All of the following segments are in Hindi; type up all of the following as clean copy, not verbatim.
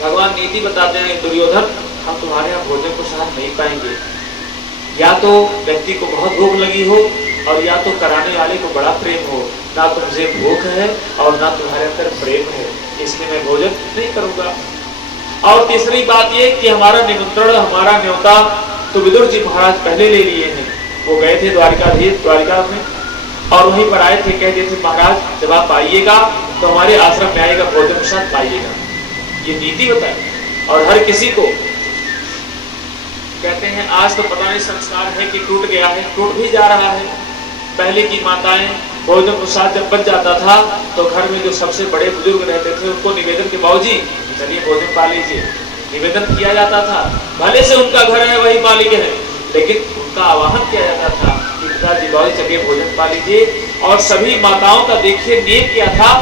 भगवान नीति बताते हैं, दुर्योधन हम तुम्हारे यहाँ भोजन प्रसाद नहीं पाएंगे, या तो व्यक्ति को बहुत भूख लगी हो और या तो कराने वाले को बड़ा प्रेम हो, ना तुमसे भूख है और ना तुम्हारे अंदर प्रेम है, इसलिए मैं भोजन नहीं करूंगा। और तीसरी बात ये कि हमारा निमंत्रण, हमारा न्योता तो विदुर जी महाराज पहले ले लिए हैं। वो गए थे द्वारिका में और वहीं पर आए थे, कह दिए थे महाराज जब आप आइएगा तो हमारे आश्रम में आएगा, भोजन प्रसाद पाइएगा। ये नीति बताए। और हर किसी को कहते हैं, आज तो पता नहीं संस्कार है कि टूट गया है, टूट भी जा रहा है। पहले की माताएं भोजन प्रसाद जब बच जाता था तो घर में जो सबसे बड़े बुजुर्ग रहते थे उनको निवेदन के, बाबूजी चलिए भोजन पा लीजिए, निवेदन किया जाता था। भले से उनका घर है, वही मालिक है, लेकिन उनका आवाहन किया जाता था कि पिताजी बाबूजी चलिए भोजन पा लीजिए। और सभी माताओं का देखिए नियम क्या था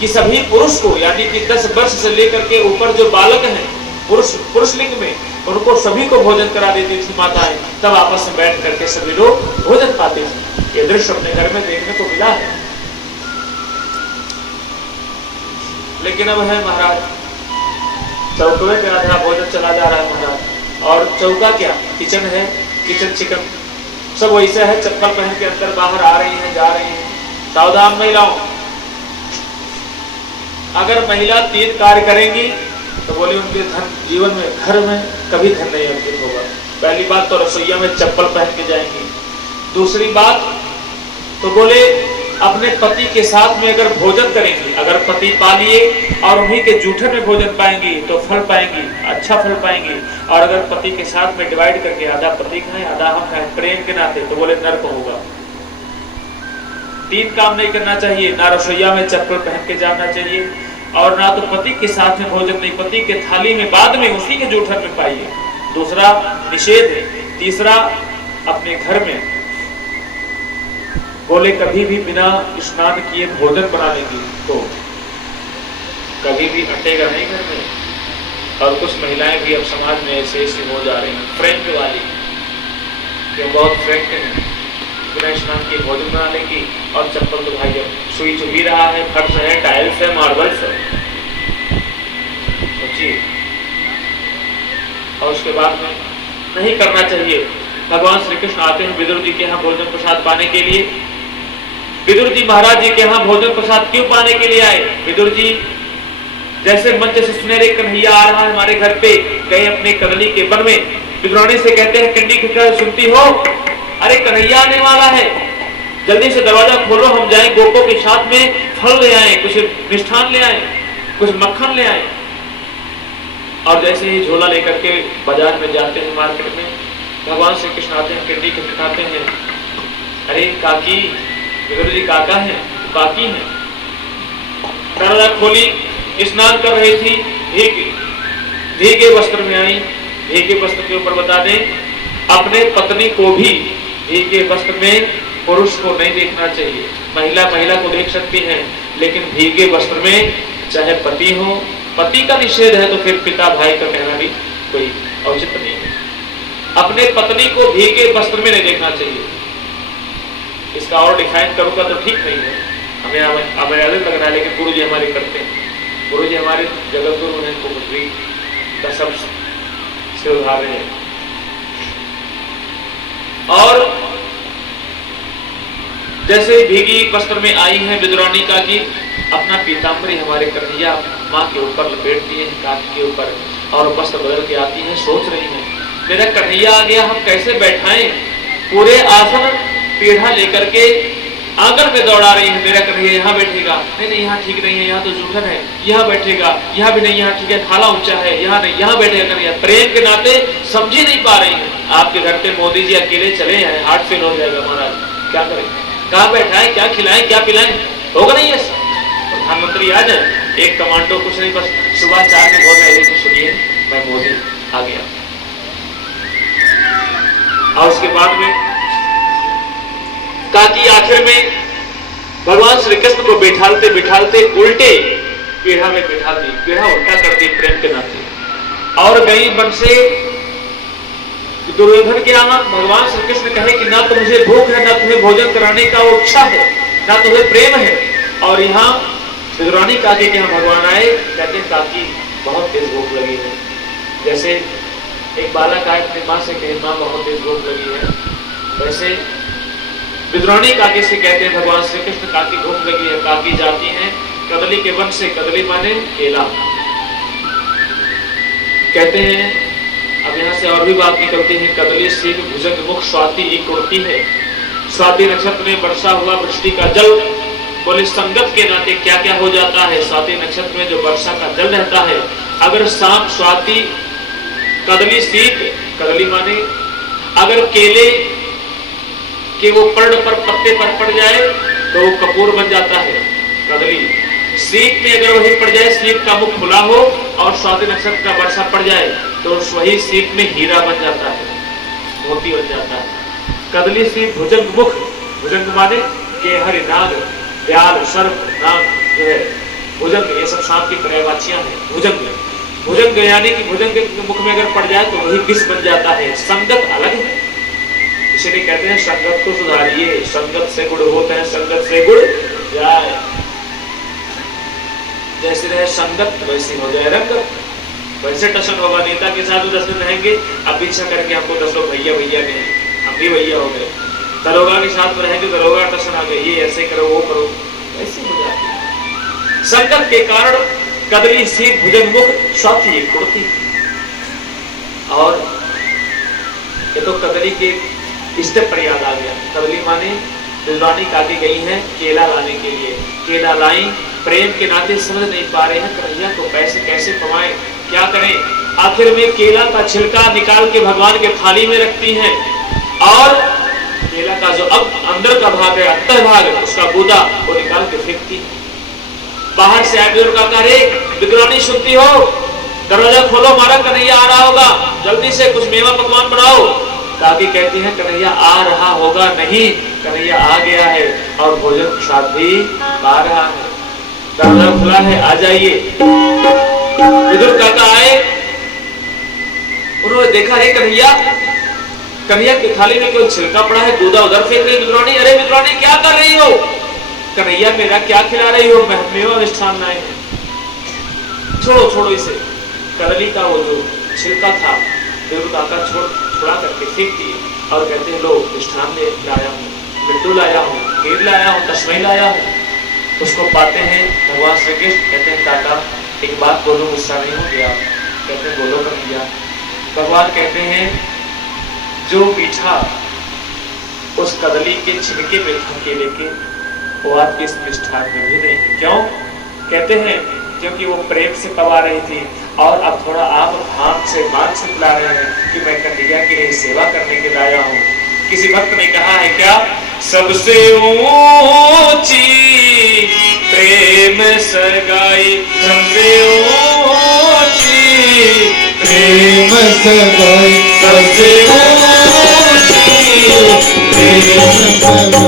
कि सभी पुरुष को, यानी कि 10 वर्ष से लेकर के ऊपर जो बालक हैं पुरुष लिंग में, उनको सभी को भोजन करा देती थी माताएं। तब आपस में बैठ करके सभी लोग भोजन पाते थे। ये दृश्य अपने घर में देखने को मिला है। लेकिन अब है महाराज, चौके पे आधा भोजन चला जा रहा है महाराज, और चौका क्या, किचन है, किचन चिकन सब वैसे है, चप्पल पहन के अंदर बाहर आ रही हैं, जा रही हैं। सावधान महिलाओं, अगर महिला 3 कार्य करेंगी तो बोले उनके धन जीवन में, घर में कभी धन नहीं अर्जित होगा। पहली बात तो रसोईया में चप्पल पहन के जाएंगी। दूसरी बात तो बोले अपने पति के साथ में अगर भोजन करेंगी, अगर पति पा लिए और उन्हीं के जूठन में भोजन पाएंगी तो फल पाएंगी, अच्छा फल पाएंगी। और अगर पति के साथ में डिवाइड करके आधा पति खाएं आधा हम खाएं प्रेम के नाते, तो बोले नर्क होगा। 3 काम नहीं करना चाहिए, ना रसोईया में चप्पल पहन के जाना चाहिए और ना तो पति के साथ में भोजन नहीं, पति के थाली में बाद में उसी के जूठन में पाइए। दूसरा निषेध है। तीसरा अपने घर में बोले कभी भी बिना स्नान किए भोजन बना लेंगे तो कभी भी अटेगा नहीं घर में। और कुछ महिलाएं भी अब समाज में ऐसे हो जा रही हैं, फ्रैंक वाली, जो बहुत फ्रैंक है, बिना स्नान के भोजन बना लेंगी। और चप्पल तो भाई जब सुई चुभ ही रहा है, फर्श है, टाइल्स है, मार्बल्स है, सोचिए। और उसके बाद में नहीं करना चाहिए। भगवान श्री कृष्ण आते हैं विदुर जी के यहाँ भोजन प्रसाद पाने के लिए। विदुर जी महाराज जी के यहाँ भोजन प्रसाद क्यों पाने के लिए आए? विदुर जी जैसे मंच से सुनहरे कन्हैया आ रहा है हमारे घर पे, गए अपने कदली के वन में, विदुरानी से कहते हैं कंडी खिंचकर सुनती हो, अरे कन्हैया आने वाला है, जल्दी से दरवाजा खोलो, हम जाएं गोपों के साथ में फल ले आए, कुछ मिष्ठान ले आए, कुछ मक्खन ले आए। और जैसे ही झोला लेकर के बाजार में जाते हैं, मार्केट में, भगवान श्री कृष्ण आते हैं, कंडी खिंचकाते हैं, अरे काकी, विदुर जी काका है, काकी है। दरवाजा खोली, स्नान कर रही थी, भीगे वस्त्र में आई। भीगे वस्त्र के ऊपर बता दें, अपने पत्नी को भी भीगे वस्त्र में पुरुष को नहीं देखना चाहिए। महिला महिला को देख सकती है, लेकिन भीगे वस्त्र में चाहे पति हो, पति का निषेध है तो फिर पिता भाई का कहना भी कोई औचित्य नहीं है। अपने पत्नी को भीगे वस्त्र में नहीं देखना चाहिए। इसका और डिफाइन करूंगा तो ठीक नहीं है, हमें अलग लग रहा है, लेकिन गुरु जी हमारे करते हैं। गुरु जी हमारे जगत गुरु हैं, कुमुद्री का सब से उदाहरण है। और जैसे भीगी वस्त्र में आई है विदुरानी का कि अपना पीताम्बरी हमारे कन्हैया माँ के ऊपर लपेटती है, काकी के ऊपर, और वस्त्र बदल के आती है, सोच रही है मेरा कन्हैया आ गया, हम कैसे बैठाएं। पूरे आसन पीढ़ा लेकर के आंगन में दौड़ा रही है, मेरा कन्हैया यहाँ बैठेगा, नहीं नहीं यहाँ ठीक नहीं है, यहाँ तो जूठन है, यहाँ बैठेगा, यहाँ भी नहीं, यहाँ ठीक है, थाला ऊंचा है, यहाँ नहीं, यहाँ बैठेगा कन्हैया। प्रेम के नाते समझ ही नहीं पा रही है। आपके घर पे मोदी जी अकेले चले हैं, हार्ट फेल हो जाएगा महाराज, क्या करें, कहाँ बैठाएं, क्या खिलाएं, क्या पिलाएं, होगा नहीं ऐसा। प्रधानमंत्री आ जाए, एक कमांडो कुछ नहीं, बस सुबह 4 बजे बहुत पहले से सुनिए मैं मोदी आ गया। और उसके बाद में काकी आखिर में भगवान श्री कृष्ण को बिठालते बिठालते उल्टे पीढ़ा में बिठा दी, पीढ़ा उल्टा कर दी प्रेम के नाते। और गई वन से दुर्योधन के यहाँ, भगवान श्री कृष्ण कहे कि ना तो मुझे भूख है, ना तुम्हें भोजन कराने का वो इच्छा है, ना तुम्हें प्रेम है। और यहाँ विदुरानी काकी के यहाँ भगवान आए, कहते हैं काकी बहुत तेज भूख लगी है। जैसे एक बालक आए अपनी माँ से कहे माँ बहुत तेज भूख लगी है, वैसे विद्रोणी काकी से कहते हैं भगवान श्री कृष्ण काकी भूख लगी है। काकी जाती हैं कदली के वन से, कदली माने केला। कहते हैं अब यहाँ से और भी बात निकलती है, कदली सीख भुजंग मुख स्वाति एक उड़ती है। स्वाति नक्षत्र में वर्षा हुआ वृष्टि का जल, बोले संगत के नाते क्या क्या हो जाता है। स्वाति नक्षत्र में जो वर्षा का जल रहता है, अगर सांप स्वाति कदली सीख, कदली माने अगर केले के वो पर्ण पर पत्ते पर पड़ जाए तो वो कपूर बन जाता है। कदली सीख में अगर वही पड़ जाए, सीख का मुख खुला हो और स्वाति नक्षत्र का वर्षा पड़ जाए तो वही सीख में हीरा बन जाता है, मोती बन जाता है। कदली सीख भुजंग मुख, भुजंग माने के हरि नाग, व्याल, सर्प, नाग जो है भुजंग, ये सब सांप की पर्यायवाचियां हैं। भुजंग, भुजंग यानी कि भुजंग के मुख में अगर पड़ जाए तो वही विष बन जाता है। संगत अलग है, इसलिए कहते हैं संगत को सुधारिए, संगत से गुड़ होते हैं, संगत से गुड़ जाए। जैसे रहे संगत वैसी हो जाए रंगत, वैसे टशन होगा। नेता के साथ 10 दिन रहेंगे, अब पीछा करके हमको 10 लोग भैया भैया गए, हम भी भैया हो गए। दरोगा के साथ में रहेंगे, दरोगा टशन आ गए, ये ऐसे करो वो करो, ऐसे हो जाती है। संगत के कारण कदली सीख भुजंग मुख स्वाति एक उड़ती। और ये तो कदली के स्टेप पर याद आ गया। कदली माने विद्वानी काकी गई हैं केला लाने के लिए, केला लाई, प्रेम के नाते समझ नहीं पा रहे हैं कन्हैया को पैसे कैसे कमाएं, क्या करें। आखिर में केला का छिलका निकाल के भगवान के थाली में रखती हैं और केला का जो अब अंदर का भाग है, अंतर भाग, उसका गूदा वो निकाल के फेंकती है। बाहर से आए बुजुर्ग काका, रे विद्वानी सुनती हो, दरवाजा खोलो, हमारा कन्हैया आ रहा होगा, जल्दी से कुछ मेवा पकवान बनाओ। काकी कहती है कन्हैया आ रहा होगा, नहीं, कन्हैया आ गया है और भोजन प्रसाद भी आ रहा है, दरवाजा खुला है, आ जाइए। बुजुर्ग काका आए, उन्होंने देखा है कन्हैया, कन्हैया की थाली में कोई छिलका पड़ा है, दूधा उधर फेंक रही विद्वानी। अरे विद्वानी क्या कर रही हो? कन्हैया मेरा क्या खिला रही हो? मेवा मिष्ठान लाए हैं, छोड़ो छोड़ो इसे। कदली का वो जो छिलका था बुजुर्ग काका छुड़ा करके फेंक दिए और कहते हैं लो मिष्ठान ले लाया हूँ, लड्डू लाया हूँ, खीर लाया हूँ, तस्मई लाया हूँ। उसको पाते हैं भगवान श्री कृष्ण, कहते हैं काका एक बात बोलो, गुस्सा नहीं हो गया? कहते हैं बोलो कन्हैया। भगवान कहते हैं जो मीठा उस कदली के छिलके में था केले के, वो आपके इस मिष्ठान में भी नहीं है। क्यों? कहते हैं क्योंकि वो प्रेम से पवा रही थी और अब थोड़ा आप भान से मान से पिला रहे हैं कि मैं कन्हैया के लिए सेवा करने के लाया हूँ। किसी भक्त ने कहा है क्या, सबसे ऊंची प्रेम सगाई, सबसे ऊंची प्रेम सगाई, सबसे ऊंची प्रेम सगाई।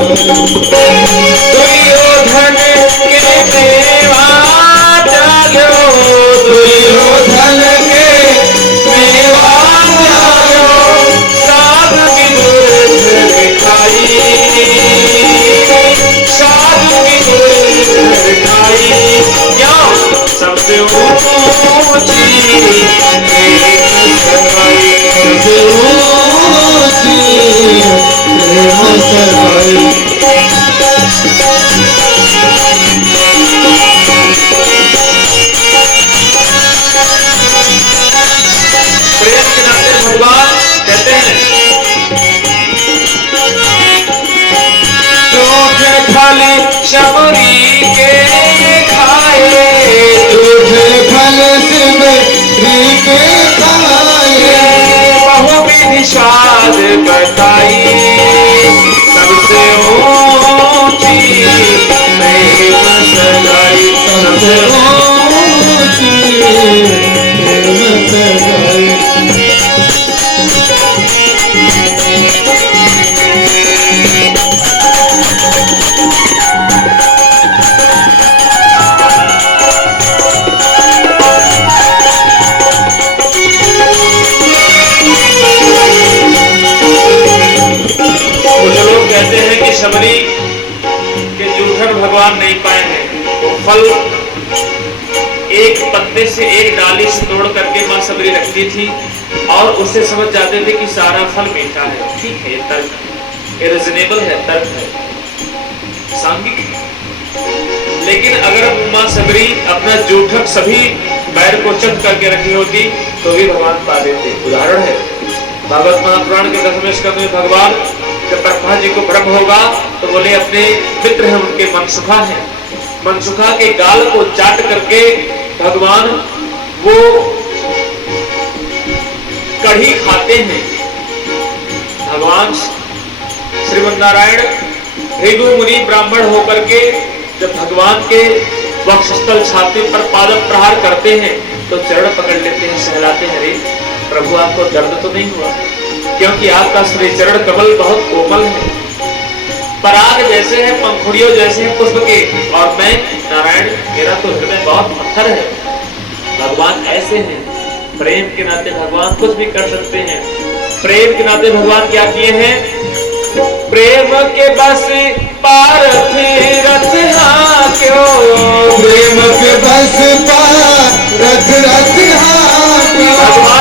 दुर्योधन के सेवा जालो, दुर्योधन के सेवा जालो, साधु की दूर मिठाई, साधु की दूर मिठाई, क्या सबसे ऊंची प्रेम सगाई, सबसे ऊंची प्रेम सगाई। प्रेम के नाते भगवान कहते हैं दूध फल शबरी के खाए, दूध फल शबरी के खाए, बहुविधि स्वाद बताई, सबसे ऊंची प्रेम सगाई, सबसे ऊंची प्रेम सगाई। एक पत्ते से, एक डाली से तोड़ करके मां सबरी रखती थी और उससे समझ जाते थे कि सारा फल मीठा है। ठीक है, ये तर्क है, ये रिजनेबल है, तर्क है, सांगिक है। लेकिन अगर मां सबरी अपना जूठक सभी पैर को चट करके रखी होती तो भी भगवान पा देते। उदाहरण है भागवत महापुराण के 10वें स्कंद में भगवान जब ब्रह्मा जी को भ्रम होगा तो बोले अपने मित्र हैं उनके मनसुखा हैं, मनसुखा के गाल को चाट करके भगवान वो कढ़ी खाते हैं। भगवान श्रीमन नारायण भृगु मुनि ब्राह्मण होकर के जब भगवान के वक्षस्थल छाती पर पाद प्रहार करते हैं तो चरण पकड़ लेते हैं, सहलाते हैं, अरे प्रभु आपको दर्द तो नहीं हुआ? क्योंकि आपका श्री चरण कमल बहुत कोमल है, पराग जैसे है, पंखुड़ियों जैसे हैं पुष्प के, और मैं नारायण मेरा तो हृदय बहुत पत्थर है। भगवान ऐसे हैं, प्रेम के नाते भगवान कुछ भी कर सकते हैं। प्रेम के नाते भगवान क्या किए हैं? प्रेम के बस पारथी रथ हाक्यो, प्रेम के बस पारथ रथ हाक्यो।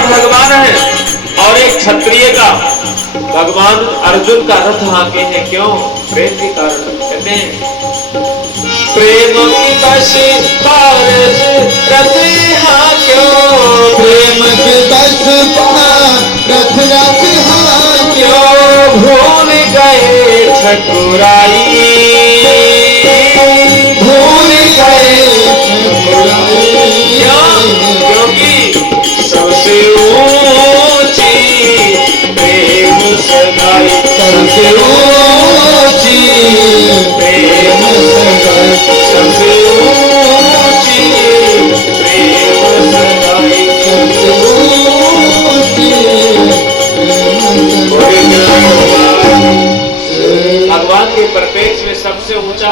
भगवान है और एक क्षत्रिय का भगवान अर्जुन का रथ हाके हैं। क्यों? प्रेम के कारण। कहते हैं प्रेम की बस पारथ रथ हाक्यो, प्रेम के बस पारथ रथ हाक्यो। भूल गए ठकुराई, भूल गए ठकुराई। क्योंकि सबसे ऊंची प्रेम सगाई, सबसे ऊंची प्रेम सगाई, सबसे ऊंची प्रेम सगाई, सबसे ऊंची भगवान के परिपेक्ष में सबसे ऊंचा